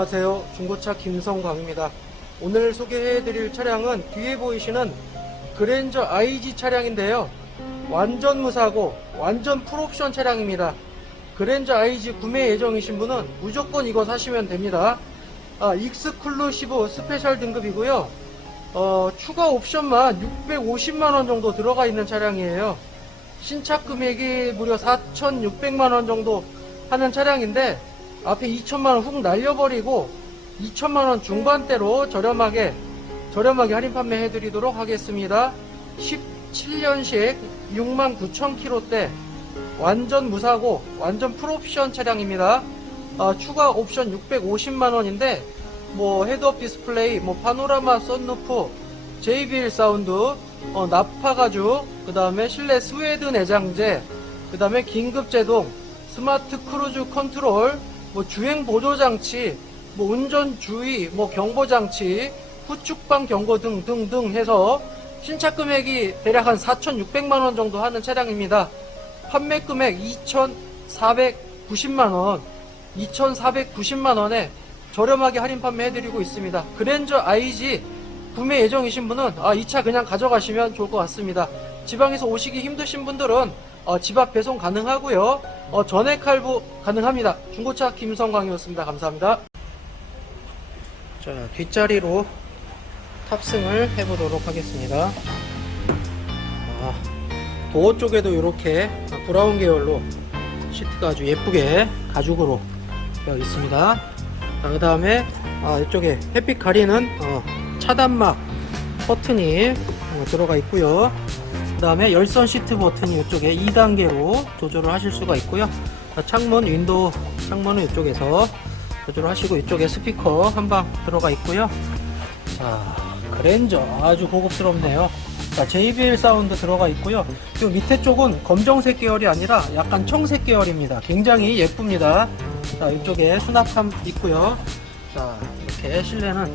안녕하세요. 중고차 김성광입니다. 오늘 소개해드릴 차량은 뒤에 보이시는 그랜저 IG 차량인데요. 완전 무사고 완전 풀옵션 차량입니다. 그랜저 IG 구매 예정이신 분은 무조건 이거 사시면 됩니다. 아, 익스클루시브 스페셜 등급이고요. 어, 추가 옵션만 650만원 정도 들어가 있는 차량이에요. 신차 금액이 무려 4,600만원 정도 하는 차량인데 앞에 2천만원 훅 날려버리고 2천만원 중반대로 저렴하게 저렴하게 할인 판매 해 드리도록 하겠습니다. 17년식 6만 9천 킬로대 완전 무사고 완전 풀옵션 차량입니다. 아, 추가 옵션 650만원인데 뭐 헤드업 디스플레이 뭐 파노라마 썬루프 JBL 사운드 어, 나파 가죽 그 다음에 실내 스웨드 내장재 그 다음에 긴급 제동 스마트 크루즈 컨트롤 뭐 주행 보조 장치 뭐 운전 주의 뭐 경보 장치 후축방 경고 등 등등 해서 신차 금액이 대략 한 4,600만 원 정도 하는 차량입니다. 판매 금액 2,490만 원, 2,490만 원에 저렴하게 할인 판매해드리고 있습니다. 그랜저 IG 구매 예정이신 분은 아, 이 차 그냥 가져가시면 좋을 것 같습니다. 지방에서 오시기 힘드신 분들은 어, 집앞 배송 가능하고요. 어, 전액 할부 가능합니다. 중고차 김성광이었습니다. 감사합니다. 자, 뒷자리로 탑승을 해보도록 하겠습니다. 아, 도어 쪽에도 이렇게 브라운 계열로 시트가 아주 예쁘게 가죽으로 되어 있습니다. 그 다음에 아, 이쪽에 햇빛 가리는 어, 차단막 버튼이 어, 들어가 있고요. 그 다음에 열선 시트 버튼이 이쪽에 2단계로 조절을 하실 수가 있고요. 자, 창문, 윈도우 창문은 이쪽에서 조절을 하시고 이쪽에 스피커 한 방 들어가 있고요. 자, 그랜저 아주 고급스럽네요. 자, JBL 사운드 들어가 있고요. 이 밑에 쪽은 검정색 계열이 아니라 약간 청색 계열입니다. 굉장히 예쁩니다. 자, 이쪽에 수납함 있고요. 자, 이렇게 실내는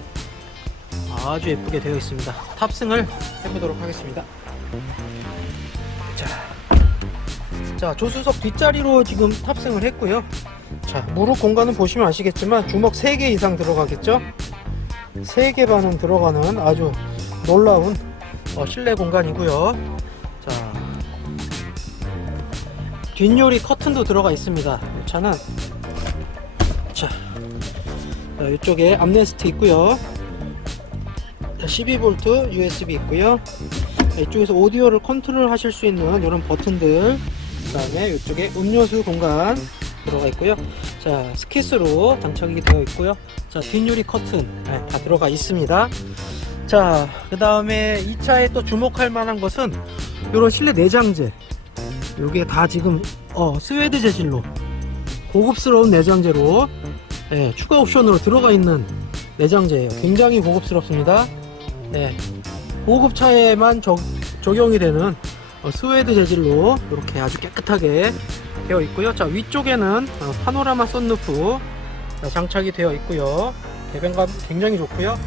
아주 예쁘게 되어 있습니다. 탑승을 해보도록 하겠습니다. 자, 자 조수석 뒷자리로 지금 탑승을 했고요. 자, 무릎 공간은 보시면 아시겠지만 주먹 3개 이상 들어가겠죠? 3개 반은 들어가는 아주 놀라운 어, 실내 공간이고요. 자, 뒷유리 커튼도 들어가 있습니다. 이 차는 자, 자, 이쪽에 암레스트 있고요. 12V USB 있고요. 자, 이쪽에서 오디오를 컨트롤 하실 수 있는 이런 버튼들 그 다음에 이쪽에 음료수 공간 들어가 있고요. 자 스키스로 장착이 되어 있고요. 자 뒷유리 커튼 네, 다 들어가 있습니다. 자 그 다음에 이 차에 또 주목할 만한 것은 이런 실내 내장재. 요게 다 지금 어 스웨드 재질로 고급스러운 내장재로 네, 추가 옵션으로 들어가 있는 내장재예요. 굉장히 고급스럽습니다. 네 고급차에만 적, 적용이 되는 어, 스웨드 재질로 이렇게 아주 깨끗하게 되어 있고요. 자 위쪽에는 어, 파노라마 썬루프 자, 장착이 되어 있고요. 배변감 굉장히 좋고요.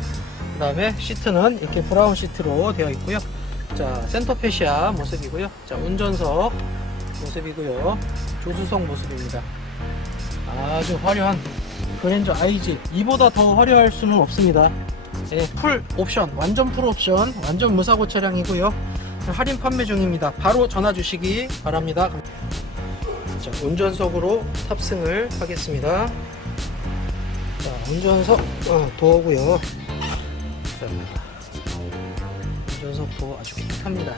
그 다음에 시트는 이렇게 브라운 시트로 되어 있고요. 자 센터 페시아 모습이고요. 자 운전석 모습이고요. 조수석 모습입니다. 아주 화려한 그랜저 IG 이보다 더 화려할 수는 없습니다. 예, 풀 옵션, 완전 풀 옵션, 완전 무사고 차량이고요. 할인 판매 중입니다. 바로 전화 주시기 바랍니다. 자, 운전석으로 탑승을 하겠습니다. 자, 운전석 어, 도어고요. 자, 운전석 도어 아주 깨끗합니다.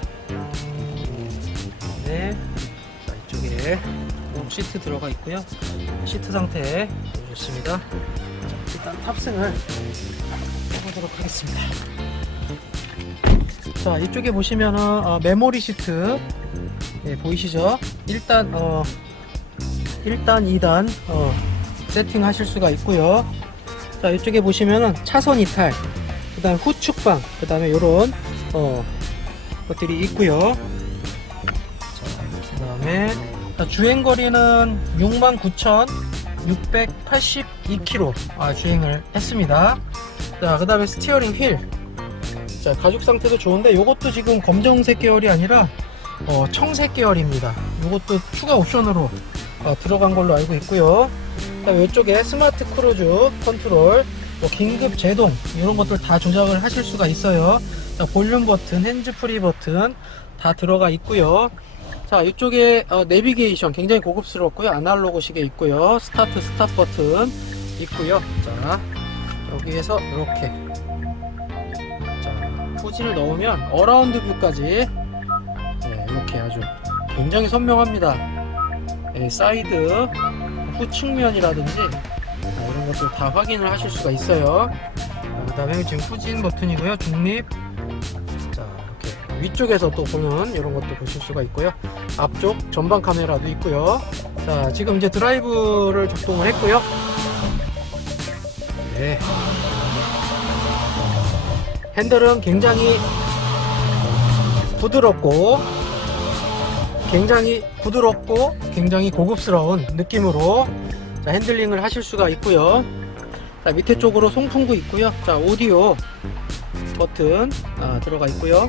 네. 자, 이쪽에 목 시트 들어가 있고요. 시트 상태 좋습니다. 자, 일단 탑승을 해보도록 하겠습니다. 자 이쪽에 보시면은 어, 메모리 시트 네, 보이시죠? 1단 어 1단 2단 어, 세팅 하실 수가 있고요 자 이쪽에 보시면은 차선 이탈 그 다음에 후축방 그 다음에 요런 어 것들이 있고요 그 다음에 주행 거리는 69,682km 아, 주행을 했습니다 자 그 다음에 스티어링 휠 자 가죽 상태도 좋은데 이것도 지금 검정색 계열이 아니라 어, 청색 계열입니다 이것도 추가 옵션으로 어, 들어간 걸로 알고 있고요 그다음에 이쪽에 스마트 크루즈 컨트롤, 뭐 긴급 제동 이런 것들 다 조작을 하실 수가 있어요. 자, 볼륨 버튼, 핸즈 프리 버튼 다 들어가 있고요. 자, 이쪽에 어, 내비게이션 굉장히 고급스럽고요. 아날로그식에 있고요. 스타트, 스탑 버튼 있고요. 자, 여기에서 이렇게 자, 후진을 넣으면 어라운드 뷰까지 네, 이렇게 아주 굉장히 선명합니다. 네, 사이드 후측면이라든지 자, 이런 것들 다 확인을 하실 수가 있어요. 그 다음에 지금 후진 버튼이고요. 중립. 자, 이렇게 위쪽에서 또 보는 이런 것도 보실 수가 있고요. 앞쪽 전방 카메라도 있고요. 자, 지금 이제 드라이브를 작동을 했고요. 네. 핸들은 굉장히 부드럽고 굉장히 부드럽고 굉장히 고급스러운 느낌으로 자, 핸들링을 하실 수가 있고요. 자, 밑에 쪽으로 송풍구 있고요. 자, 오디오 버튼 아, 들어가 있고요.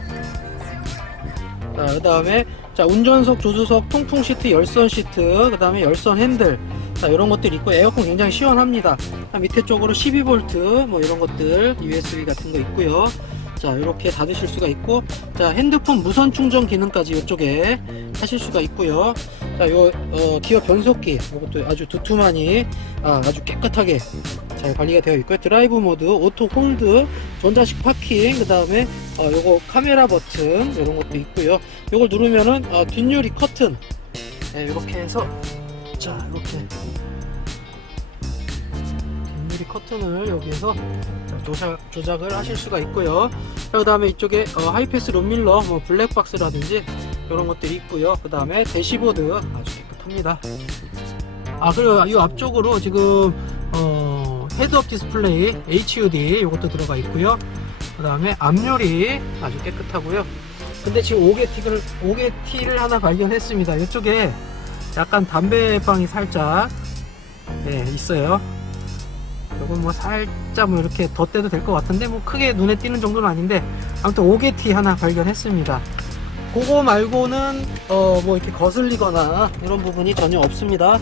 자, 그 다음에 자, 운전석, 조수석, 통풍 시트, 열선 시트, 그 다음에 열선 핸들 자, 이런 것들 있고 에어컨 굉장히 시원합니다. 자, 밑에 쪽으로 12V 뭐 이런 것들 USB 같은 거 있고요. 자, 이렇게 닫으실 수가 있고 자, 핸드폰 무선 충전 기능까지 이쪽에 하실 수가 있고요. 자, 요 어, 기어 변속기 이것도 아주 두툼하니 아, 아주 깨끗하게 잘 관리가 되어 있고요. 드라이브 모드, 오토 홀드, 전자식 파킹, 그 다음에 어, 요거 카메라 버튼 이런 것도 있고요. 요걸 누르면은 어, 뒷유리 커튼 네, 이렇게 해서 자 이렇게 뒷유리 커튼을 여기에서 자, 조작, 조작을 하실 수가 있고요. 그 다음에 이쪽에 어, 하이패스 룸밀러, 뭐 블랙박스라든지 이런 것들이 있고요. 그 다음에 대시보드 아주 깨끗합니다. 아 그리고 이 앞쪽으로 지금 어, 헤드업 디스플레이 HUD 이것도 들어가 있고요. 그 다음에 앞유리 아주 깨끗하고요. 근데 지금 5개 티를 5개 티를 하나 발견했습니다. 이쪽에 약간 담배방이 살짝 네, 있어요. 이건 뭐 살짝 뭐 이렇게 덧대도 될 것 같은데 뭐 크게 눈에 띄는 정도는 아닌데 아무튼 5개티 하나 발견했습니다. 그거 말고는 어 뭐 이렇게 거슬리거나 이런 부분이 전혀 없습니다.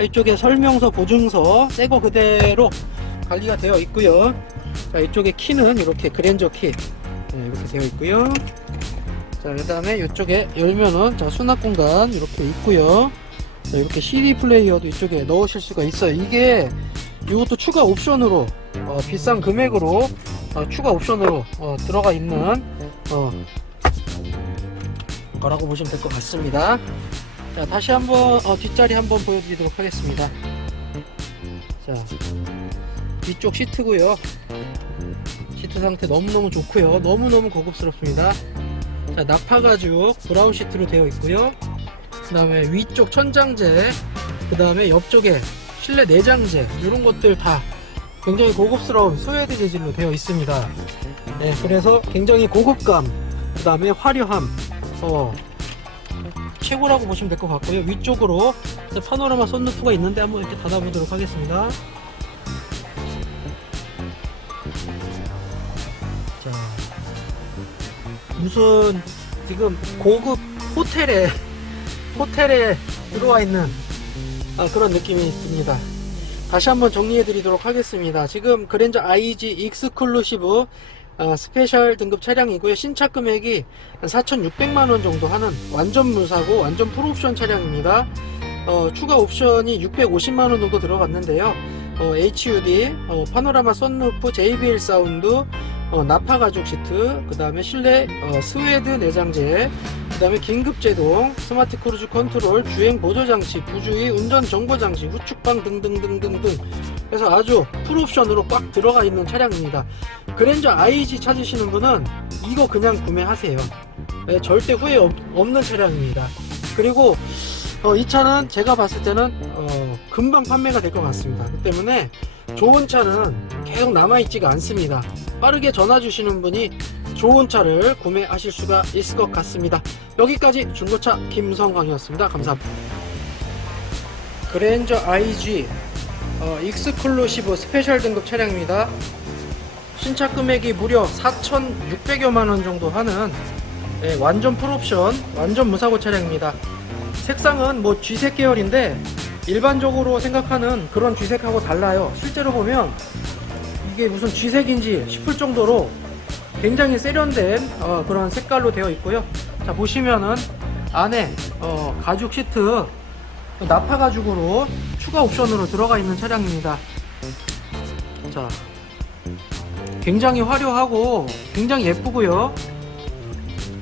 이쪽에 설명서, 보증서 새 거 그대로 관리가 되어 있고요. 자 이쪽에 키는 이렇게 그랜저 키 네, 이렇게 되어 있고요. 자 그 다음에 이쪽에 열면은 자 수납 공간 이렇게 있고요. 자, 이렇게 CD 플레이어도 이쪽에 넣으실 수가 있어요. 이게 이것도 추가 옵션으로 어, 비싼 금액으로 어, 추가 옵션으로 어, 들어가 있는 어, 거라고 보시면 될 것 같습니다. 자 다시 한번 어, 뒷자리 한번 보여드리도록 하겠습니다. 자 뒤쪽 시트고요. 시트 상태 너무너무 좋고요. 너무너무 고급스럽습니다. 자 나파 가죽 브라운 시트로 되어 있고요. 그 다음에 위쪽 천장재 그 다음에 옆쪽에 실내 내장재 이런 것들 다 굉장히 고급스러운 스웨드 재질로 되어 있습니다. 네, 그래서 굉장히 고급감, 그 다음에 화려함, 어, 최고라고 보시면 될 것 같고요. 위쪽으로 파노라마 썬루프가 있는데 한번 이렇게 닫아보도록 하겠습니다. 자, 무슨 지금 고급 호텔에 호텔에 들어와 있는 아, 그런 느낌이 듭니다. 다시 한번 정리해 드리도록 하겠습니다. 지금 그랜저 IG 익스클루시브 아, 스페셜 등급 차량이고요. 신차 금액이 한 4,600만 원 정도 하는 완전 무사고 완전 풀옵션 차량입니다. 어, 추가 옵션이 650만 원 정도 들어갔는데요. 어, HUD, 어, 파노라마 썬루프, JBL 사운드, 어, 나파 가죽 시트, 그 다음에 실내 어, 스웨드 내장재, 그 다음에 긴급제동, 스마트 크루즈 컨트롤, 주행 보조 장치, 부주의, 운전 정보 장치, 후측방 등등등등등 그래서 아주 풀옵션으로 꽉 들어가 있는 차량입니다. 그랜저 IG 찾으시는 분은 이거 그냥 구매하세요. 네, 절대 후회 없, 는 차량입니다. 그리고 어, 이 차는 제가 봤을 때는 어, 금방 판매가 될 것 같습니다. 그 때문에 좋은 차는 계속 남아있지가 않습니다. 빠르게 전화 주시는 분이 좋은 차를 구매하실 수가 있을 것 같습니다. 여기까지 중고차 김성광이었습니다. 감사합니다. 그랜저 IG 어, 익스클루시브 스페셜 등급 차량입니다. 신차 금액이 무려 4,600여만 원 정도 하는 예, 완전 풀옵션, 완전 무사고 차량입니다. 색상은 뭐 G색 계열인데 일반적으로 생각하는 그런 쥐색하고 달라요. 실제로 보면 이게 무슨 쥐색인지 싶을 정도로 굉장히 세련된 어, 그런 색깔로 되어 있고요. 자 보시면은 안에 어, 가죽 시트 나파 가죽으로 추가 옵션으로 들어가 있는 차량입니다. 자 굉장히 화려하고 굉장히 예쁘고요.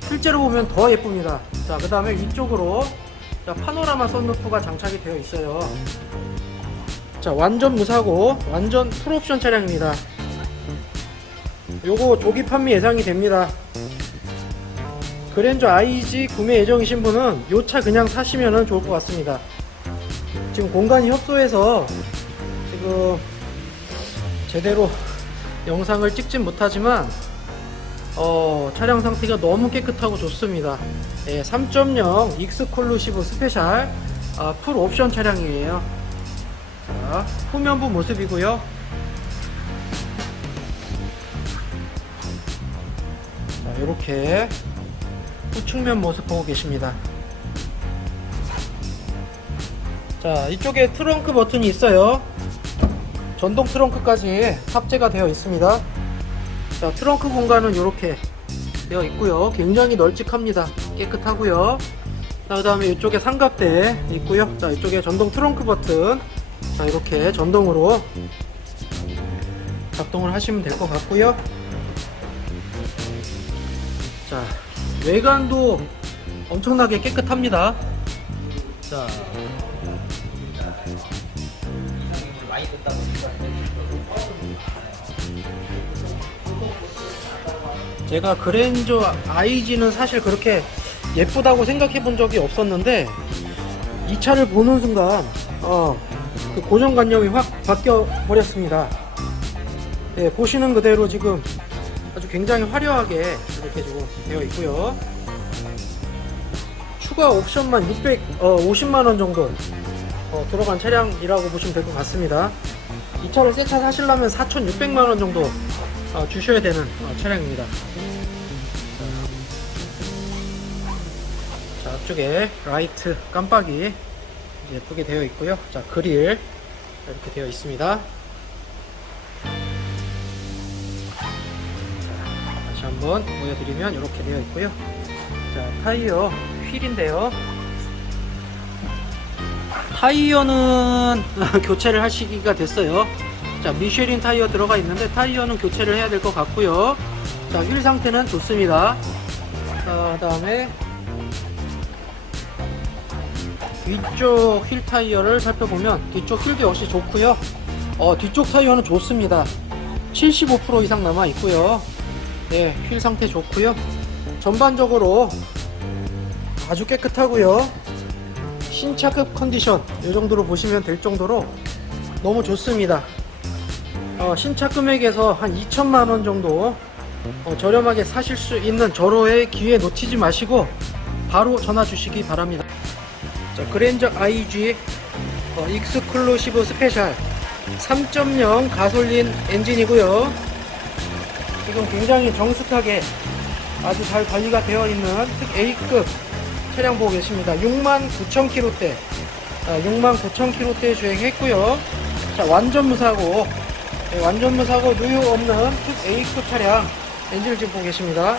실제로 보면 더 예쁩니다. 자, 그 다음에 위쪽으로 자, 파노라마 썬루프가 장착이 되어 있어요. 자, 완전 무사고, 완전 풀옵션 차량입니다. 요거 조기 판매 예상이 됩니다. 그랜저 IG 구매 예정이신 분은 요 차 그냥 사시면 좋을 것 같습니다. 지금 공간이 협소해서 지금 제대로 영상을 찍진 못하지만 어, 차량 상태가 너무 깨끗하고 좋습니다. 예, 3.0 익스클루시브 스페셜 아, 풀 옵션 차량이에요. 자, 후면부 모습이고요. 자, 이렇게 후측면 모습 보고 계십니다. 자, 이쪽에 트렁크 버튼이 있어요. 전동 트렁크까지 탑재가 되어 있습니다. 자, 트렁크 공간은 이렇게 되어 있고요. 굉장히 널찍합니다. 깨끗하고요. 자, 그 다음에 이쪽에 삼각대 있고요. 자, 이쪽에 전동 트렁크 버튼. 자, 이렇게 전동으로 작동을 하시면 될 것 같고요. 자, 외관도 엄청나게 깨끗합니다. 자, 제가 그랜저 IG는 사실 그렇게 예쁘다고 생각해 본 적이 없었는데 이 차를 보는 순간 어, 그 고정관념이 확 바뀌어 버렸습니다. 네, 보시는 그대로 지금 아주 굉장히 화려하게 이렇게 되어 있고요. 추가 옵션만 650만 원 정도 어, 들어간 차량이라고 보시면 될 것 같습니다. 이 차를 새 차 사시려면 4,600만 원 정도 어, 주셔야 되는 어, 차량입니다. 자, 앞쪽에 라이트 깜빡이 예쁘게 되어 있고요. 자, 그릴 이렇게 되어 있습니다. 다시 한번 보여드리면 이렇게 되어 있고요. 자, 타이어 휠인데요. 타이어는 교체를 할 시기가 됐어요. 자, 미쉐린 타이어 들어가 있는데 타이어는 교체를 해야 될 것 같고요. 자, 휠 상태는 좋습니다. 자, 그다음에 뒤쪽 휠 타이어를 살펴보면 뒤쪽 휠도 역시 좋고요. 어, 뒤쪽 타이어는 좋습니다. 75% 이상 남아 있고요. 네, 휠 상태 좋고요. 전반적으로 아주 깨끗하고요. 신차급 컨디션 이 정도로 보시면 될 정도로 너무 좋습니다. 어, 신차 금액에서 한 2천만 원 정도 어, 저렴하게 사실 수 있는 절호의 기회 놓치지 마시고 바로 전화 주시기 바랍니다. 자, 그랜저 IG 어, 익스클루시브 스페셜 3.0 가솔린 엔진이고요. 지금 굉장히 정숙하게 아주 잘 관리가 되어 있는 특 A급 차량 보고 계십니다. 69,000km대, 69,000km대 주행했고요. 자, 완전 무사고, 네, 완전 무사고 누유 없는 특 A급 차량 엔진을 지금 보고 계십니다.